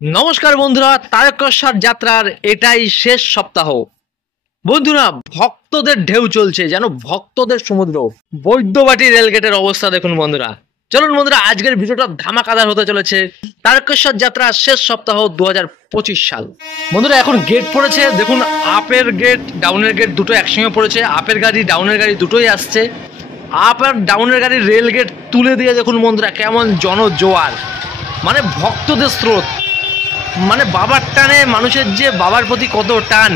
নমস্কার বন্ধুরা, তারকেশ্বর যাত্রার এটাই শেষ সপ্তাহ। বন্ধুরা, ভক্তদের ঢেউ চলছে, যেন ভক্তদের সমুদ্র। বৈদ্যবাটি রেলগেটের অবস্থা দেখুন বন্ধুরা। চলুন বন্ধুরা, আজকের ভিডিওটা ধামাকাদার হতে চলেছে। তারকেশ্বর যাত্রার শেষ সপ্তাহ 2025 সাল। বন্ধুরা, এখন গেট পড়েছে, দেখুন আপের গেট ডাউনের গেট দুটো একসঙ্গে পড়েছে। আপের গাড়ি ডাউনের গাড়ি দুটোই আসছে। আপ আর ডাউনের গাড়ি রেল গেট তুলে দিয়ে দেখুন বন্ধুরা কেমন জনজোয়ার, মানে ভক্তদের স্রোত। মানে বাবার টানে মানুষের যে বাবার প্রতি কত টান,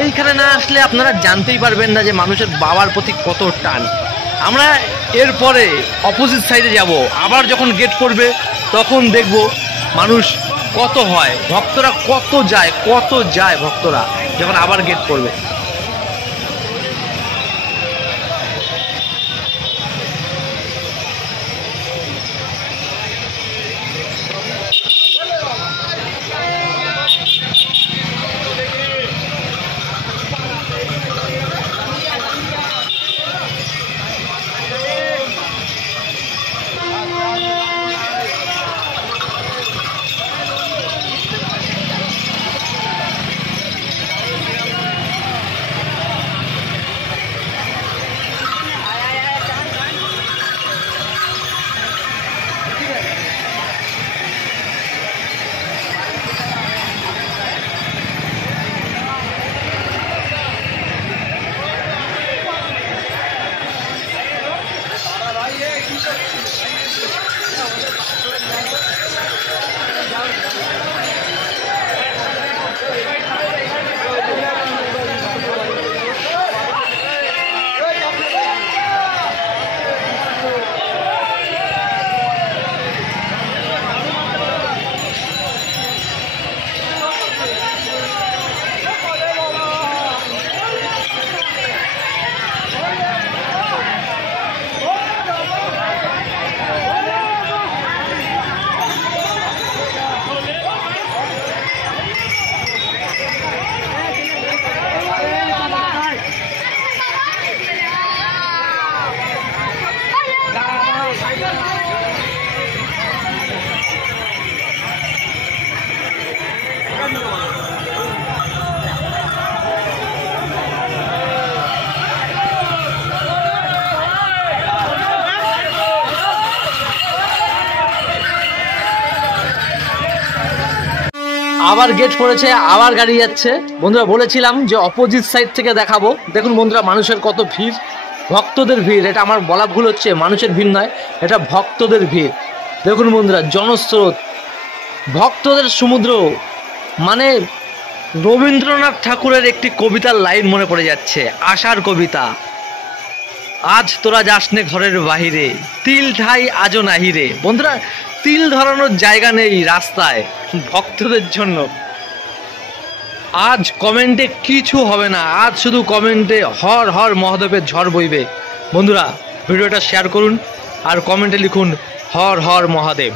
এইখানে না আসলে আপনারা জানতেই পারবেন না যে মানুষের বাবার প্রতি কত টান। আমরা এরপরে অপোজিট সাইডে যাব, আবার যখন গেট পড়বে তখন দেখব মানুষ কত হয়, ভক্তরা কত যায় ভক্তরা যখন আবার গেট পড়বে। আবার গেট পড়েছে, আবার গাড়ি যাচ্ছে। বন্ধুরা, বলেছিলাম যে অপোজিট সাইড থেকে দেখাবো। দেখুন বন্ধুরা, মানুষের কত ভিড়, ভক্তদের ভিড়। এটা আমার বলা ভুল হচ্ছে, মানুষের ভিড় নয়, এটা ভক্তদের ভিড়। দেখুন বন্ধুরা, জনস্রোত, ভক্তদের সমুদ্র। মানে রবীন্দ্রনাথ ঠাকুরের একটি কবিতার লাইন মনে পড়ে যাচ্ছে, আশার কবিতা। আজ তোরা যাস নে ঘরের বাহিরে, তিল ঠাই আজও নাহিরে। বন্ধুরা, তিল ধরানোর জায়গা নেই রাস্তায় ভক্তদের জন্য। আজ কমেন্টে কিছু হবে না, আজ শুধু কমেন্টে হর হর মহাদেবের ঝড় বইবে। বন্ধুরা, ভিডিওটা শেয়ার করুন আর কমেন্টে লিখুন হর হর মহাদেব।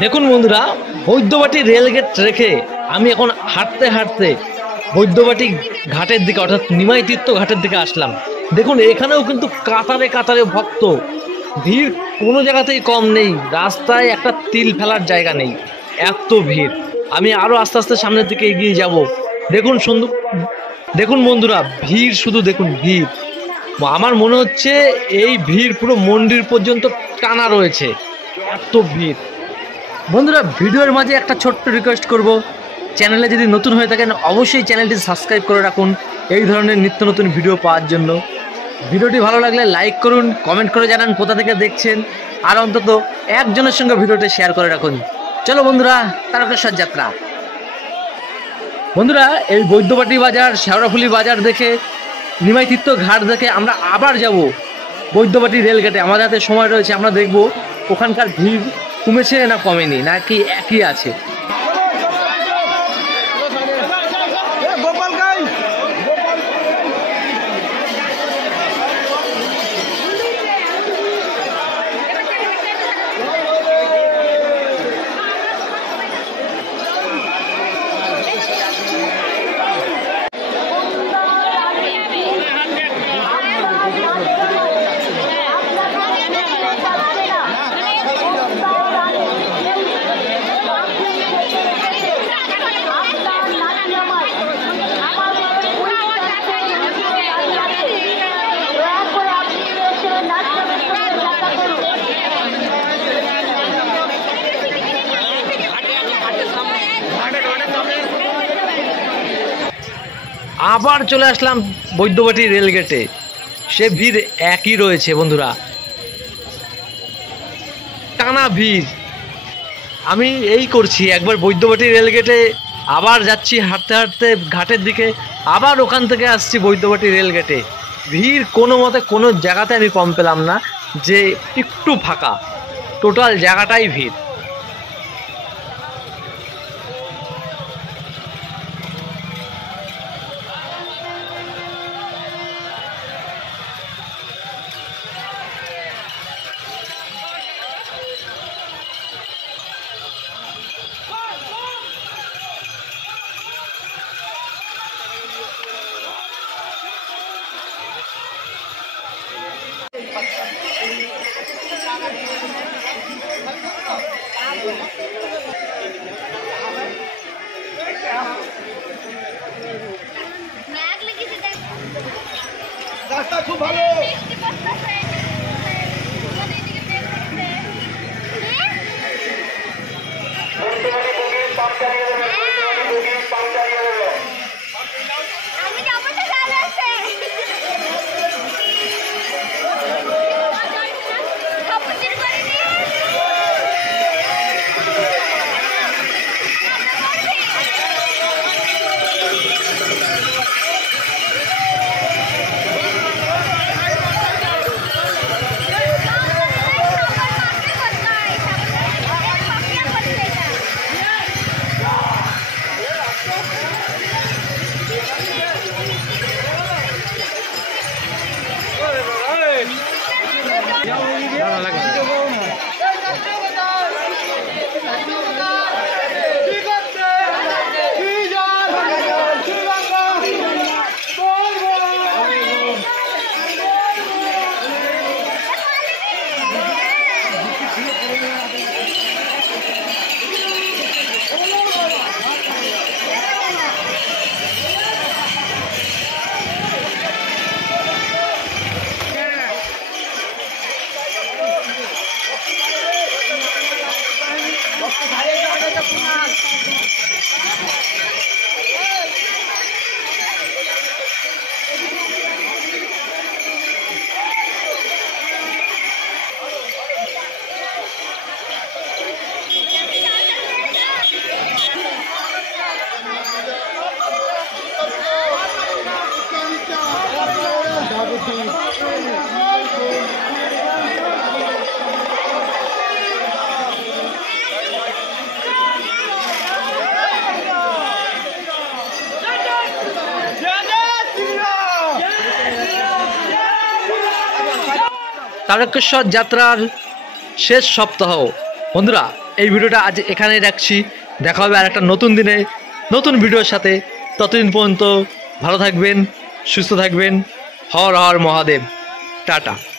দেখুন বন্ধুরা, বৈদ্যবাটি রেলগেট রেখে আমি এখন হাঁটতে হাঁটতে বৈদ্যবাটি ঘাটের দিকে অর্থাৎ নিমাই তীর্থ ঘাটের দিকে আসলাম। দেখুন এখানেও কিন্তু কাতারে কাতারে ভক্ত, ভিড় কোনো জায়গাতেই কম নেই, রাস্তায় একটা তিল ফেলার জায়গা নেই, এত ভিড়। আমি আরো আস্তে আস্তে সামনের দিকে এগিয়ে যাব। দেখুন সুন্দর, দেখুন বন্ধুরা ভিড়, শুধু দেখুন ভিড়। আমার মনে হচ্ছে এই ভিড় পুরো মন্দির পর্যন্ত টানা রয়েছে, এত ভিড়। বন্ধুরা ভিডিওর মাঝে একটা ছোট্ট রিকোয়েস্ট করব, চ্যানেলে যদি নতুন হয়ে থাকেন অবশ্যই চ্যানেলটি সাবস্ক্রাইব করে রাখুন এই ধরনের নিত্য নতুন ভিডিও পাওয়ার জন্য। ভিডিওটি ভালো লাগলে লাইক করুন, কমেন্ট করে জানান কোথা থেকে দেখছেন, আর অন্তত একজনের সঙ্গে ভিডিওটি শেয়ার করে রাখুন। চলো বন্ধুরা, তারকেশ্বর যাত্রা। বন্ধুরা এই বৈদ্যবাটি বাজার, শেওড়াফুলি বাজার দেখে, নিমাই তীর্থ ঘাট দেখে আমরা আবার যাব বৈদ্যবাটি রেলগেটে। আমাদের হাতে সময় রয়েছে, আমরা দেখব ওখানকার ভিড় কমেছে না কমেনি, নাকি একই আছে। আবার চলে আসলাম বৈদ্যবাটি রেলগেটে, সে ভিড় একই রয়েছে বন্ধুরা, টানা ভিড়। আমি এই করছি, একবার বৈদ্যবাটি রেলগেটে, আবার যাচ্ছি হাঁটতে হাঁটতে ঘাটের দিকে, আবার ওখান থেকে আসছি বৈদ্যবাটি রেলগেটে। ভিড় কোনো মতে কোনো জায়গাতে আমি কম পেলাম না যে একটু ফাঁকা, টোটাল জায়গাটাই ভিড়। রাস্তা খুব ভালো। তারকেশ্বর যাত্রার শেষ সপ্তাহ বন্ধুরা, এই ভিডিওটা আজ এখানেই রাখছি। দেখা হবে আর একটা নতুন দিনে নতুন ভিডিওর সাথে। ততদিন পর্যন্ত ভালো থাকবেন, সুস্থ থাকবেন। হর হর মহাদেব। টাটা।